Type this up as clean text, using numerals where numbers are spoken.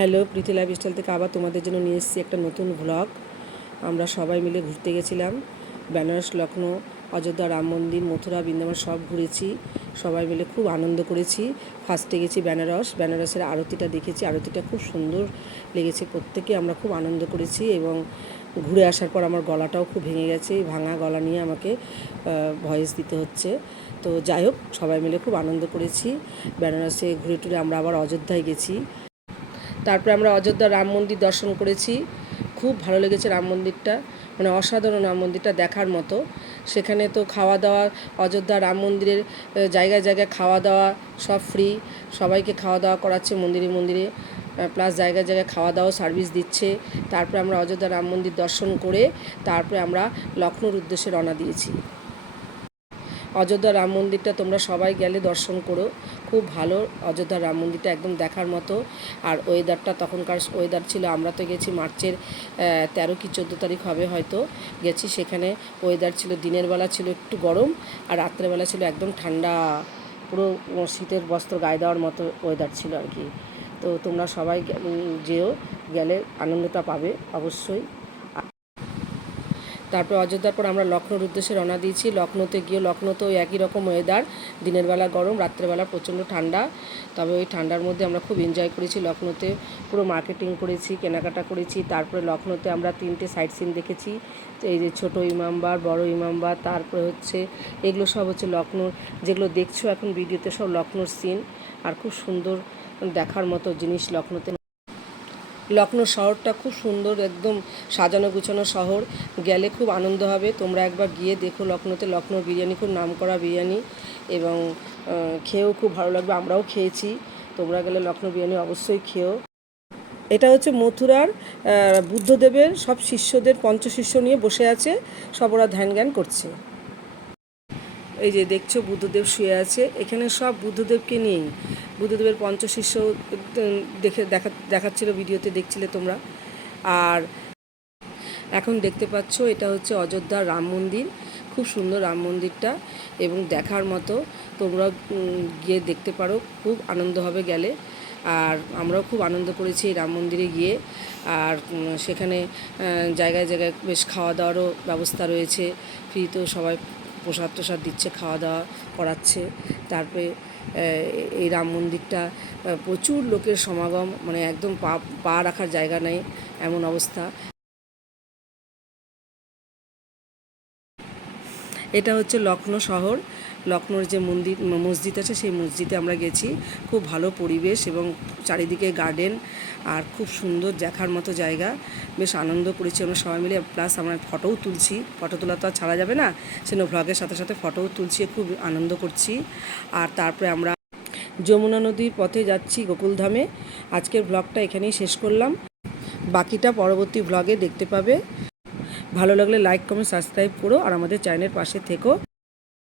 Hello, প্রীতি lifestyle থেকে আবার তোমাদের জন্য নিয়ে এসেছি একটা নতুন ভ্লগ। আমরা সবাই মিলে ঘুরতে গেছিলাম বেনারস, লখনৌ, অযোধ্যা, রাম মন্দির, মথুরা, বৃন্দাবন সব ঘুরেছি। সবাই মিলে খুব আনন্দ করেছি। ফার্স্টে গেছি বেনারসের আরতিটা দেখেছি। আরতিটা খুব সুন্দর লেগেছে। প্রত্যেকে আমরা খুব আনন্দ করেছি এবং ঘুরে আসার পর আমার গলাটাও খুব ভেঙে গেছে। এই ভাঙা গলা নিয়ে আমাকে ভয়েস দিতে হচ্ছে। তো যাই হোক, সবাই মিলে খুব আনন্দ করেছি। বেনারসে ঘুরে টুরে আমরা আবার অযোধ্যায় গেছি। তারপরে আমরা অযোধ্যা রাম মন্দির দর্শন করেছি। খুব ভালো লেগেছে রাম মন্দিরটা, মানে অসাধারণ রাম মন্দিরটা দেখার মতো। সেখানে তো খাওয়া দাওয়া, অযোধ্যা রাম মন্দিরের জায়গায় জায়গায় খাওয়া দাওয়া সব ফ্রি। সবাইকে খাওয়া দাওয়া করাচ্ছে মন্দিরে মন্দিরে, প্লাস জায়গায় জায়গায় খাওয়া দাওয়া সার্ভিস দিচ্ছে। তারপরে আমরা অযোধ্যা রাম মন্দির দর্শন করে তারপরে আমরা লখনৌর উদ্দেশ্যে রওনা দিয়েছি। অযোধ্যা রাম মন্দিরটা তোমরা সবাই গেলে দর্শন করো, খুব ভালো। অযোধ্যা রাম মন্দিরটা একদম দেখার মতো। আর ওয়েদারটা, তখনকার ওয়েদার ছিল, আমরা তো গেছি মার্চের 13 কি 14 তারিখ হবে হয়তো গেছি। সেখানে ওয়েদার ছিল, দিনের বেলা ছিল একটু গরম আর রাত্রেবেলা ছিল একদম ঠান্ডা, পুরো শীতের বস্ত্র গায়ে দেওয়ার মতো ওয়েদার ছিল আর কি। তো তোমরা সবাই যেও, গেলে আনন্দটা পাবে অবশ্যই। তারপর অযোধ্যার পর আমরা লখনৌর উদ্দেশ্যে রওনা দিয়েছি। লখনৌতে গিয়ে, লখনৌতেও একই রকম ওয়েদার, দিনের বেলা গরম, রাত্রেবেলা প্রচণ্ড ঠান্ডা। তবে ওই ঠান্ডার মধ্যে আমরা খুব এনজয় করেছি। লখনৌতে পুরো মার্কেটিং করেছি, কেনাকাটা করেছি। তারপরে লখনৌতে আমরা 3টে সাইট সিন দেখেছি। তো এই যে ছোটো ইমামবার, বড় ইমামবার, তারপরে হচ্ছে এগুলো সব হচ্ছে লখনৌর, যেগুলো দেখছো এখন ভিডিওতে সব লখনৌর সিন। আর খুব সুন্দর দেখার মতো জিনিস লখনৌতে। লখনৌ শহরটা খুব সুন্দর, একদম সাজানো গুছানো শহর। গেলে খুব আনন্দ হবে। তোমরা একবার গিয়ে দেখো লখনৌতে। লখনৌ বিরিয়ানি খুব নামকরা বিরিয়ানি এবং খেয়েও খুব ভালো লাগবে। আমরাও খেয়েছি। তোমরা গেলে লখনৌ বিরিয়ানি অবশ্যই খেও। এটা হচ্ছে মথুরার বুদ্ধদেবের সব শিষ্যদের, পঞ্চশিষ্য নিয়ে বসে আছে, সব ওরা ধ্যান জ্ঞান করছে। এই যে দেখছো বুদ্ধদেব শুয়ে আছে, এখানে সব বুদ্ধদেবকে নিয়েই, বুদ্ধদেবের পঞ্চশিষ্য দেখাচ্ছিল, ভিডিওতে দেখছিলে তোমরা। আর এখন দেখতে পাচ্ছ এটা হচ্ছে অযোধ্যার রাম মন্দির। খুব সুন্দর রাম মন্দিরটা এবং দেখার মতো। তোমরা গিয়ে দেখতে পারো, খুব আনন্দ হবে গেলে। আর আমরাও খুব আনন্দ করেছি এই রাম মন্দিরে গিয়ে। আর সেখানে জায়গায় জায়গায় বেশ খাওয়া দাওয়ারও ব্যবস্থা রয়েছে, ফ্রিতেও সবাই প্রসাদ টোসাদ দিচ্ছে, খাওয়া দাওয়া করাচ্ছে। তারপরে এই রাম মন্দিরটা প্রচুর লোকের সমাগম, মানে একদম পা রাখার জায়গা নেই এমন অবস্থা। এটা হচ্ছে লখনৌ শহর। লখনৌর যে মসজিদ আছে, সেই মসজিদে আমরা গেছি। খুব ভালো পরিবেশ এবং চারিদিকে গার্ডেন, আর খুব সুন্দর দেখার মতো জায়গা। বেশ আনন্দ করেছি আমরা সবাই মিলে। প্লাস আমরা ফটোও তুলছি, ফটো তোলা তো আর ছাড়া যাবে না, সেজন্য ভ্লগের সাথে সাথে ফটোও তুলছি, খুব আনন্দ করছি। আর তারপরে আমরা যমুনা নদীর পথে যাচ্ছি গোকুলধামে। আজকের ভ্লগটা এখানেই শেষ করলাম, বাকিটা পরবর্তী ভ্লগে দেখতে পাবে। ভালো লাগলে লাইক, কমেন্ট, সাবস্ক্রাইব করো আর আমাদের চ্যানেলের পাশে থেকো।